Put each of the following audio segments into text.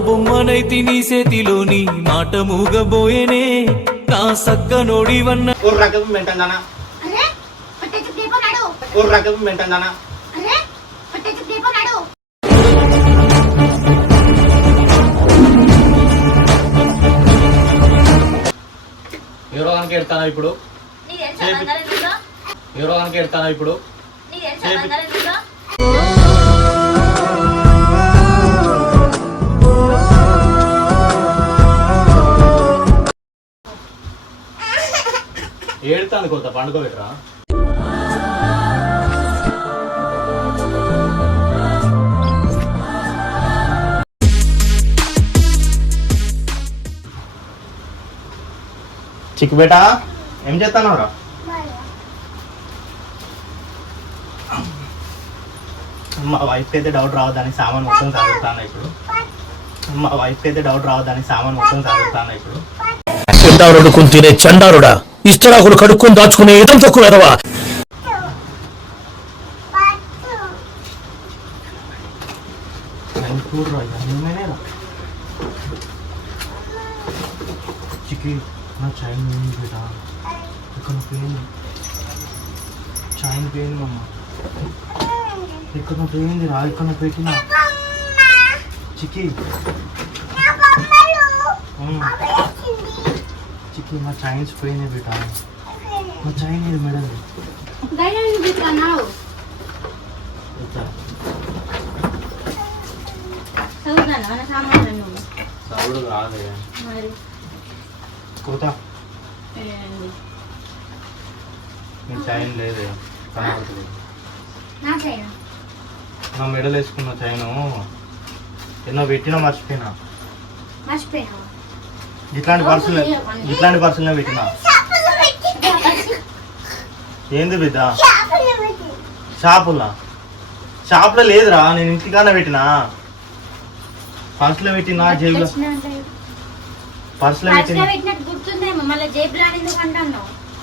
బొమ్మనైతి నీ చేతిలోని మాట మూగబోయేనే నా సక్క నోడివన్న और रकब मेंटेन जाना अरे पट्टे चुप देखो नाडो और रकब मेंटेन जाना अरे पट्टे चुप देखो नाडो ఎవరోగానికి ఎడతానా ఇప్పుడు నీ తెలుసా బంగారం విలువ ఎవరోగానికి ఎడతానా ఇప్పుడు నీ తెలుసా బంగారం విలువ ఏడుతాను కొంత పండుకోబెట్టరా చిక్కు బేటా ఏం చేస్తానవరా మా వైఫ్కి అయితే డౌట్ రావద్దని సామాన్ మొత్తం చదువుతాను ఇప్పుడు మా వైఫ్కి అయితే డౌట్ రావద్దని సామాన్ మొత్తం చదువుతాను ఇప్పుడు చండారుడు కుంతినే చండారుడా ఇష్టరాకులు కడుక్కొని దాచుకునే ఇతం తక్కువ ఎదవా చిక్కి నా చైన్ పోయింది బేటా ఇక్కడ పోయింది చైన్ పోయింది అమ్మ ఇక్కడ పోయింది రా ఇక్కడ పెట్టిన చిక్కి చిక్కి నా చైన్స్ పోయినాయి బేటా నా చైన్ ఇది మేడం గైడెన్స్ బిట్రానావు సౌదానా నా సామాన్లు నువ్వు సౌడు కాదే మరి కోతా ఏంది నీ చైన్ లేదే కనబడుతుంది నా చైనా నా మెడల్ వేసుకున్న చైను ఎన్నో పెట్టినా మర్చిపోయినా మర్చిపోయినావా ఇట్లాంటి పర్సులనే పెట్టినా ఏంది బిడ్డ షాపులో లేదురా నేను ఇంటికానే పెట్టినా పర్సులో పెట్టినా జేబులో పర్సులో పెట్టినా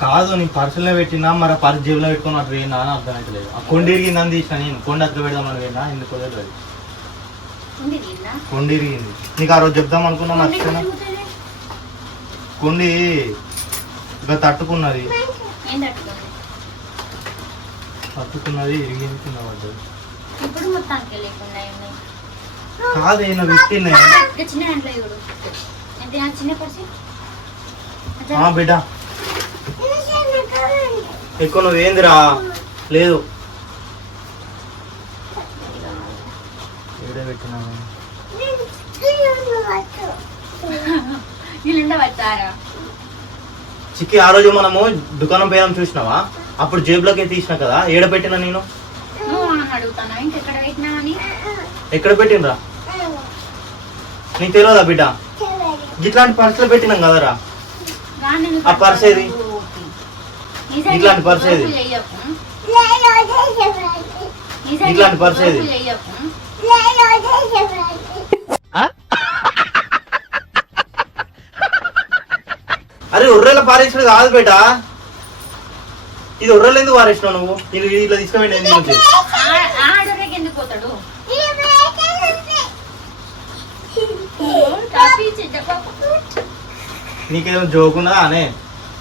కాదు నీ పర్సులో పెట్టినా మరి పర్సు జేబులో పెట్టుకుని అటు పోయినా అని అర్థమవుతలేదు ఆ కొండ ఇరిగిందని తీసిన నేను కొండ అట్లా పెడదామని పోయినా ఎందుకు కుదరలేదు కొండ ఇరిగింది నీకు ఆ రోజు చెప్దాం అనుకున్నా మర్చిపోయినా కొండి ఇక తట్టుకున్నది ఇరిగింది కింద పడ్డది ఇప్పుడు మొత్తానికి లేకుండా కాదే నా పెట్టిన చిన్న దాంట్లో చూడు ఎంత చిన్న పర్సు బిడ్డ ఎక్కువ నువ్వు ఏందిరా లేదు ఏడే పెట్టినా చిక్కి ఆ రోజు మనము దుకాణం పేరం చూసినావా అప్పుడు జేబులోకి తీసిన కదా ఏడ పెట్టినా నేను ఎక్కడ పెట్టినరా నీకు తెలియదా బిడ్డ ఇట్లాంటి పర్సులో పెట్టినాం కదరా ఆ పర్స్ ఏది ఇట్లాంటి పర్స్ ఏది ఇట్లాంటి పర్స్ ఏది అరే ఉర్రెల పారేసుడు కాదు బేట ఇది ఉర్రెలు ఎందుకు పారేసినావు నువ్వు ఇది ఇట్లా తీసుకుపోయింది ఎందుకు పోతాడు నీకేమో జోకున్నా అనే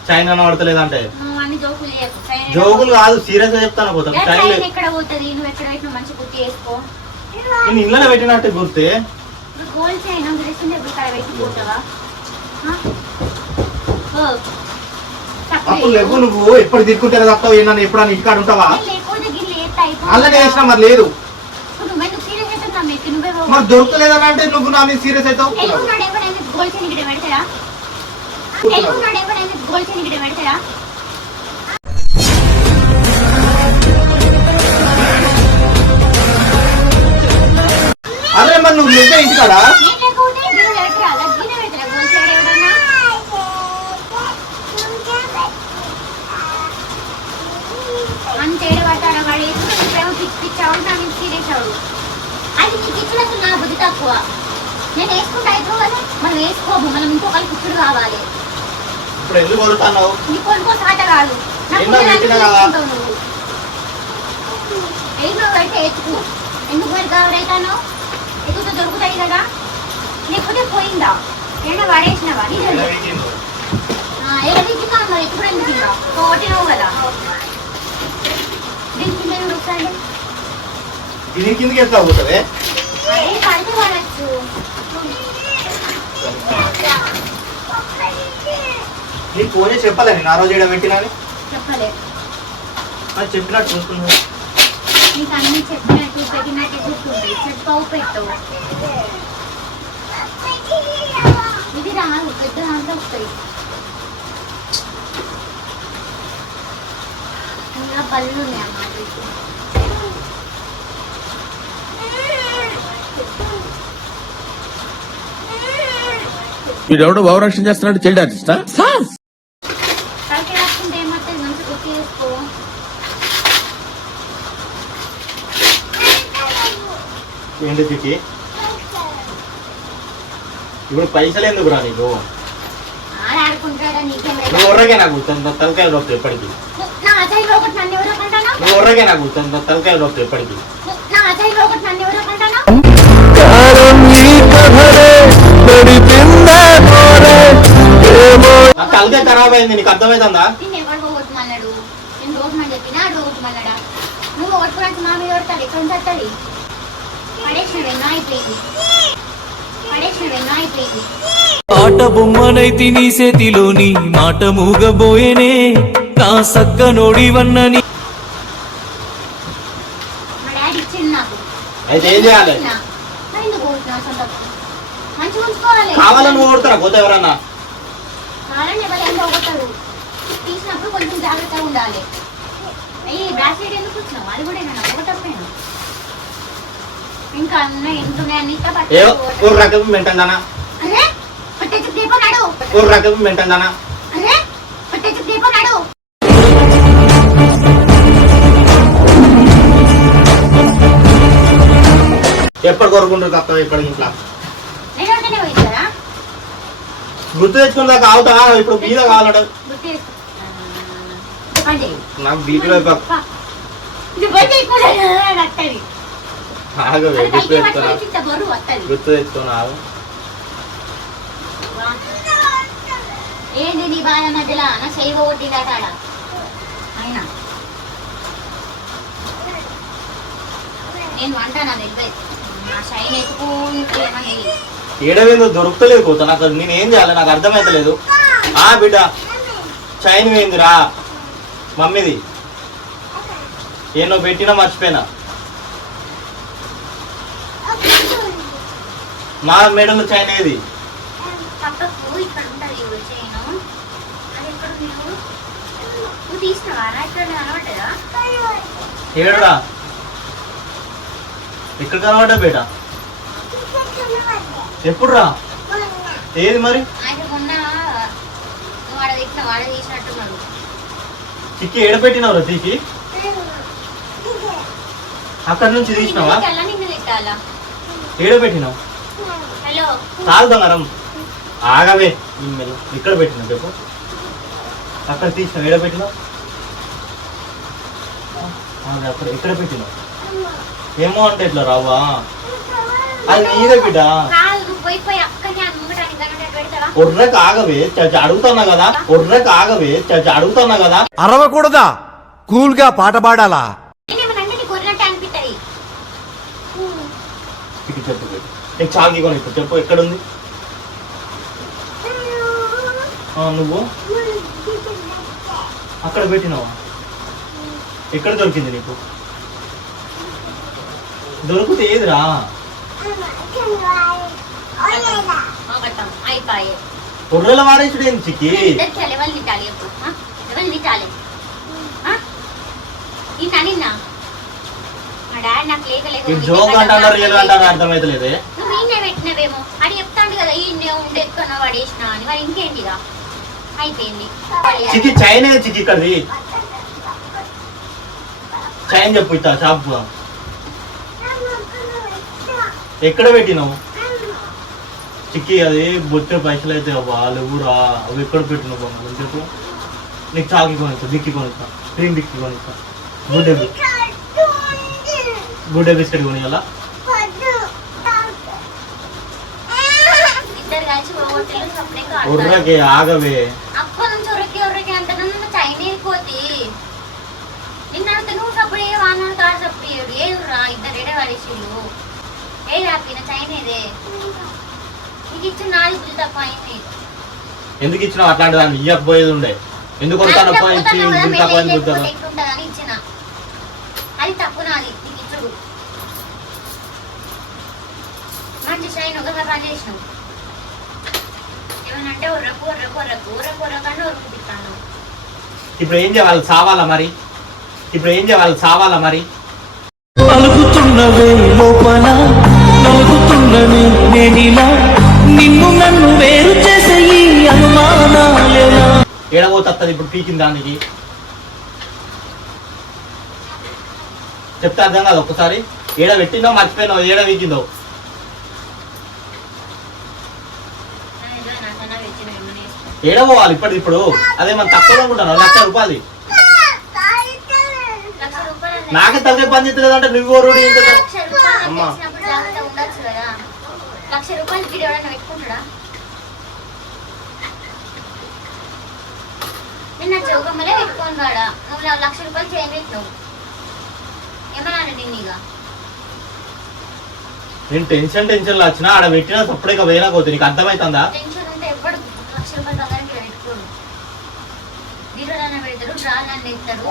చైన్ కనబడతలేదంటే జోకులు కాదు సీరియస్ గా చెప్తాను పోతాను ఎక్కడ పోతుంది నువ్వు ఎక్కడ పెట్టిన మంచి గుర్తు చేసుకో నేను ఇంట్లోనే పెట్టినట్టు గుర్తే గోల్ చైన్ పెట్టిపోతావా అప్పుడు లేవు నువ్వు ఎప్పుడు దిక్కుంటే తప్ప నన్ను ఎప్పుడన్నా ఇంటికాడ ఉంటావా అలాగే వేసినా మరి లేదు మరి దొరకలేదని అంటే నువ్వు నా మీద సీరియస్ అవుతావు అదే మరి నువ్వు లేదా ఇంటికాడా అది నీకు ఇచ్చినట్టు నా బుద్ధి తక్కువ నేను వేసుకుంటా అయిపో కదా మనం వేసుకోము మనం ఇంకొకరికి ఇప్పుడు కావాలి ఇప్పుడు ఎందుకు కొడుతున్నావు నీ కొనుక్కో సాట కాదు నువ్వు అయితే ఎత్తుకు ఎందుకు మరి కావరైతాను ఎక్కువ దొరుకుతాయి కదా లేకపోతే పోయిందా ఏమైనా పడేసినావా ఎలాగైతే మరి ఎప్పుడు ఎందుకు ఇంకా కొట్టినావు కదా దీని కింద ఒకసారి దీని కిందకి ఎట్లా పోతుంది అదే పడితే పడచ్చు నీకు ఫోనే చెప్పాలని నా రోజు ఇక్కడ పెట్టినా చెప్పలేదు అది చెప్పినట్టు చూసుకున్నా నీకు అన్ని చెప్పినట్టు పెట్టినట్టు గుర్తుంది చెప్పవు పెట్టవు ఇది రాదు పెద్ద దాంట్లో వస్తాయి ఇంకా పళ్ళు ఉన్నాయి అన్నమాట వీడెవడో భావరక్షణ చేస్తున్నాడు, చైల్డ్ ఆర్టిస్టా? తలకి రాసుకుంటే ఏమవుతుంది మంచి గుర్తు చేసుకో ఏంటి చిట్టి ఇప్పుడు పైసలు ఎందుకు రా నీకు ఆడుకుంటాడా నీకేం నువ్వు ఒర్రగే నాకు తలకాయ లోపు ఎప్పటికీ నా అజయ్ ఒకటి నన్ను ఎవరో కంటానా నువ్వు ఒర్రగే నాకు తలకాయ లోపు ఎప్పటికీ నా అజయ్ ఒకటి నన్ను ఎవరో కంటానా నా తలకాయ ఖరాబ్ అయింది నీకు అర్థమవుతుందా నిన్ను ఎవరు పోగొట్టమన్నాడు నేను రోజుమని చెప్పినా ఆడు పోగొట్టమన్నాడా నువ్వు పోగొట్టుకోవడానికి మా మీద కొడతాడు ఎక్కడ ఉంటుంది పడేసిన ఎన్నో అయిపోయింది ఆట బొమ్మనై తిని చేతిలోని మాట మూగబోయేనే నా సక్క నోడివన్నని మా డాడీ ఇచ్చింది నాకు అయితే ఏం చేయాలి ఎందుకు పోగొట్టున్నా సొంత మంచిగా ఉంచుకోవాలి కావాలని ఓడతారా పోతే ఎవరన్నా కావాలని ఎవరు ఏం పోగొట్టారు తీసినప్పుడు కొంచెం జాగ్రత్తగా ఉండాలి అయ్యి బ్రాస్లెట్ ఎందుకు వచ్చినావు అది కూడా నేను పోగొట్టకపోయాను ఇంకా ఉన్నాయి ఎంతున్నాయని ఒక రకం మెంటందానా అరే పట్టేసి దీపనాడు ఒక రకం మెంటందానా అరే పట్టేసి దీపనాడు ఎప్పుడు కొరుకుంటారు తప్ప ఇప్పటికి ఇంట్లో నేను అంటేనే పోయిందా గుర్తు తెచ్చుకుందాక ఆవుతా ఇప్పుడు బీద కావాలట గుర్తు చెప్పండి నాకు బీపీలో ఇది పోతే ఎక్కువ అట్టది ఆగవే అది గుర్తు కైకి తెచ్చుకున్నా పట్టుకొని ఇంత బరువు వస్తుంది గుర్తు తెచ్చుకున్నా ఆగు. ఏంటి నీ బాధ మధ్యలో నా శైవ కొట్టిందట ఆడ అయినా నేను వంట నా దగ్గర నా షైన్ ఎత్తుకుంటేమని ఏడవేందో దొరుకుతలేదు పోతా నాకు నేనేం చేయాలి నాకు అర్థమైతలేదు ఆ బిడ్డ చైన్ వేయిందిరా మమ్మీది ఏనో పెట్టినా మర్చిపోయినా మా మెడలో చైన్ ఏది పక్కకు ఇక్కడ ఉంటుంది ఇవి చేయను అది ఎక్కడ నువ్వు తీసుకున్నావా ఇక్కడ కనబడ్డదా ఏడురా ఎక్కడ కనబడ్డా బేట ఎప్పుడు రా ఏది మరి ఆయన మొన్న నువ్వు వాడ తెచ్చిన వాడ తీసినట్టున్నాడు చిక్కి ఏడపెట్టినావురా తీసి అక్కడి నుంచి తీసినావా నిన్ను తిట్టాలా ఏడపెట్టినావు హలో కాదు బంగారం ఆగవే ఇమ్మెలు ఇక్కడ పెట్టినావు చెప్పు అక్కడ తీసినావు ఏడపెట్టినావు అక్కడ ఎక్కడ పెట్టినావు ఏమో అంటే ఇట్లా రావా అది నీదే బిడ్డ కాదు నువ్వు పోయి అక్కనే అమ్మటానికి గంట పెడతావా ఒర్రకు ఆగవే అడుగుతున్నా కదా ఒర్రకు ఆగవే అడుగుతున్నా కదా అరవకూడదా కూల్ గా పాట పాడాలా నేనేమనంటే నీకు కొరినట్టు అనిపిస్తుంది ఇది చెప్పు బిడ్డ. నీకు చాకి కొని ఇప్పుడు చెప్పు ఎక్కడుంది నువ్వు అక్కడ పెట్టినావా ఎక్కడ దొరికింది నీకు దొరికితే ఏదిరా అయిపోయి ఒర్రెల వాడేసుడు ఏంది చిక్కి ఎవరు తిట్టాలి ఎప్పుడు ఎవరు తిట్టాలి నిన్న నిన్న మా డాడీ నాకు ఈ జోక్ అంటారు రియల్ అంటారు అర్థమైతలేదే నువ్వు ఈయనే పెట్టినవేమో అని చెప్తాడు కదా ఈయనే ఉండి ఎత్తుకున్నా వాడేసిన అని మరి ఇంకేంటిగా అయిపోయింది చిక్కి చైన్ ఏది చిక్కి ఇక్కడిది చైన్ చెప్పు ఇస్తా షాప్ ఎక్కడ పెట్టినావు చిక్కి అది బొచ్చే పైసలు అయితే వాళ్ళు ఊరా అవి ఎక్కడ పెట్టినావు బొమ్మలు చెప్పు నీకు చాకి కొనిస్తా బిక్కి కొనిస్తా క్రీమ్ బిక్కి కొనిస్తా గుడ్డే బిస్కెట్ కొనియాలా ఇద్దరు కలిసి పోగొట్టారు సపరేట్గా ఉర్రకి ఆగవే అప్పటి నుంచి ఉర్రకి అంటే నన్ను చైనీస్ పోతే నిన్న నువ్వు సప్పుడు వాన కాదు సప్పుడు ఏది రా ఇద్దరు ఎడ పడేసిళ్ళు ఏది ఆపిన చైనీదే నీకు ఇచ్చిన నాలుగు బుద్ధి తప్ప అయింది ఎందుకు ఇచ్చినావు అట్లాంటి దాన్ని ఇయ్యకపోయేది ఉండే ఎందుకు కొడతాను ఎట్లుంటదని ఇచ్చిన అది తప్పు నాది నీకు ఇచ్చుడు మంచి షైన్ ఒకసారి పని చేసినావు ఏమనంటే ఉర్రకన్నా ఉరుకుతాను ఇప్పుడు ఏం చేయాలి సావాలా మరి పలుకుతున్నవే లోపల నలుగుతున్ననే నేనిలా నిన్ను నన్ను వేరు చేసే ఈ అనుమానాలేలా ఏడబోతుంది ఇప్పుడు పీకిన దానికి చెప్తే అర్థం కాదు ఒక్కసారి ఏడ పెట్టిందో మర్చిపోయినావు ఏడ వీకిందో ఏడ పోవాలి ఇప్పుడు అదే మనం తక్కువ అనుకుంటాను ₹1,00,000 నాకే తలకే పని చేస్తుంది అంటే నువ్వు రోడ్డు అమ్మా ₹1,00,000 వీడియో పెట్టుకుంటాడా నిన్న చౌకమ్మలే పెట్టుకోను కాడా నువ్వు ₹1,00,000 చేయం పెట్టినావు ఏమన్నా నిన్నీగా నేను టెన్షన్ లో వచ్చినా ఆడ పెట్టినా సప్పుడే వేలా పోతుంది నీకు అర్థమవుతుందా టెన్షన్ ఉంటే ఎప్పుడు ₹1,00,000 తగ్గడానికి పెట్టుకోను వీడియోలన్నా పెడతారు డ్రాలన్నా ఇస్తారు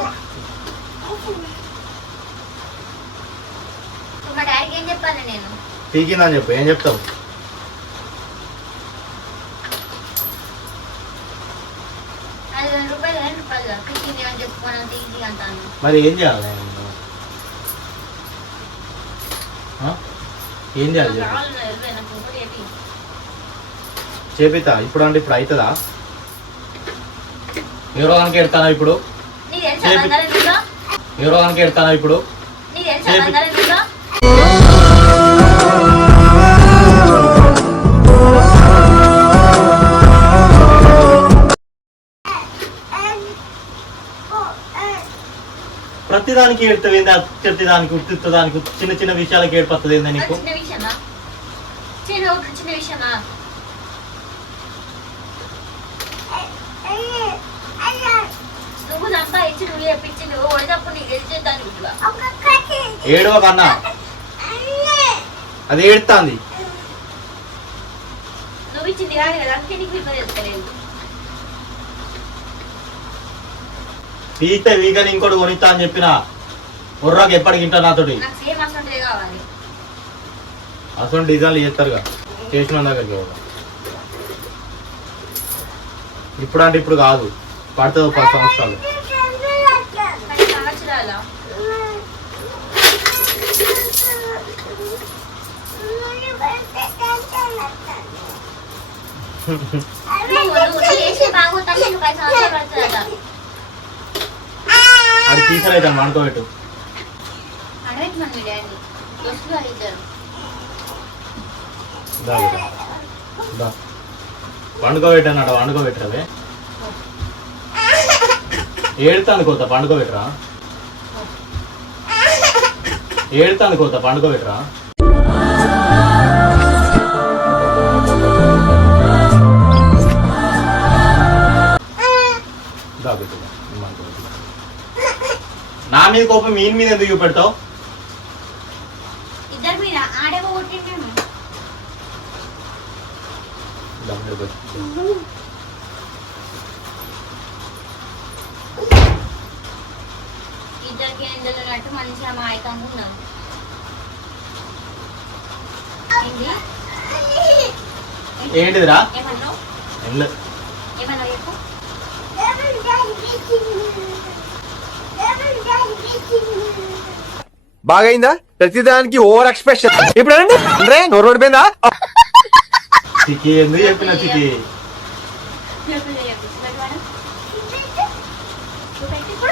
మా డాడీకి ఏం చెప్పాలి నేను పీకిందని చెప్పు ఏం చెప్తావు ₹5,000 పిచ్చింది అని చెప్పుకోనంత ఈజీ అంటాను మరి ఏం చేయాలి నేను? ఆ? ఏం చేయాలి చేపితా ఇప్పుడు అంటే ఇప్పుడు అవుతుందా ఏ రోగానికి ఎడతానా ఇప్పుడు ఏ రోగానికి ఎడతానా ఇప్పుడు ప్రతిదానికి ఏడుతుంది ప్రతిదానికి ఉత్తిదానికి చిన్న చిన్న విషయాలకి ఏర్పడుతుంది ఏందా నీకు చిన్న విషయమా నువ్వు సంపాదించి నువ్వు చెప్పించి నువ్వు ఓడినప్పుడు నీకు గెలిచేద్దాన్ని ఏడవ కన్నా అది ఏడుతాంది నువ్వు ఇచ్చింది కాదు కదా అందుకే నీకు విలువ తెలుస్తలేదు పీకితే వీకని ఇంకోటి కొనిస్తా అని చెప్పిన ఉర్రాకి ఎప్పటికి ఇంటా నాతోటి నాకు సేమ్ అసలు కావాలి అసలు డిజైన్లు చేస్తారుగా చేసిన దగ్గరికి ఇప్పుడు అంటే ఇప్పుడు కాదు పడుతుంది 10 సంవత్సరాలు 10 సంవత్సరాల అది తీసుకురైతాను అనుకోబెట్టు పండుకోబెట్టానట వండుకోబెట్టరావే ఏడుతాను కోత పండుకోబెట్టరా ఏడుతాను కోత పండుకోబెట్టరా నా మీద కోపం మీ మీద ఎందుకు చూపెడతావు ఇద్దరు మీద ఆడేమో కొట్టింటాను ఇద్దరికి ఎండలన్నట్టు మంచిగా మాయకంగా ఉన్నాం ఏంటిదిరా ఏమన్నావు ఏమన్నావు చెప్పు బాగైందా ప్రతిదానికి ఓవర్ ఎక్స్ప్రెషన్ ఇప్పుడు అనండి అంటే నోరు ఓడిపోయిందా చికి ఎందుకు చెప్పిన చికి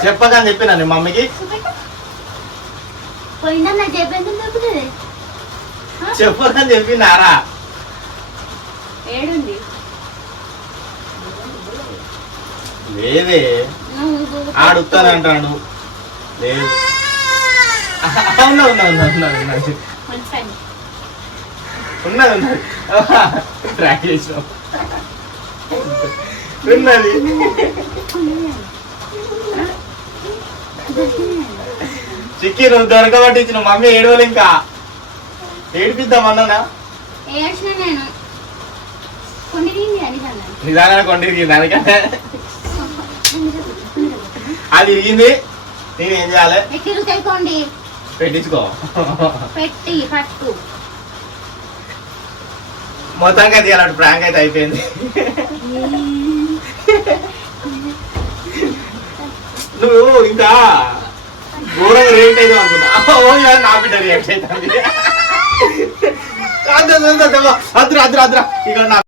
చెప్పకని చెప్పినా నీ మమ్మీకి పోయిందన్న చెప్పేందుకు చెప్పకని చెప్పినారా ఏడుంది లేదే ఆడుతానంటాడు లేదు అవునా ఉన్నది ఉన్నది ట్రాక్ చేసినావు ఉన్నది చిక్కి నువ్వు దొరకబట్టి ఇచ్చిన మమ్మీ ఏడవలు ఇంకా ఏడిపిద్దామన్నా ఏడ్చిన నేను కొన్ని అది కదా నిదానంగా కొండిరిగింది దానికంటే అది ఇరిగింది నేను ఏం చేయాలి ఎక్కిరు తెలుకోండి పెట్టించుకో పెట్టి పట్టు మొత్తానికి అది అలాంటి ప్రాంక్ అయితే అయిపోయింది నువ్వు ఇంకా ఘోరంగా రియాక్ట్ అయితే అనుకున్నా నా బిడ్డ రియాక్ట్ అవుతుంది అద్రా ఇక్కడ నా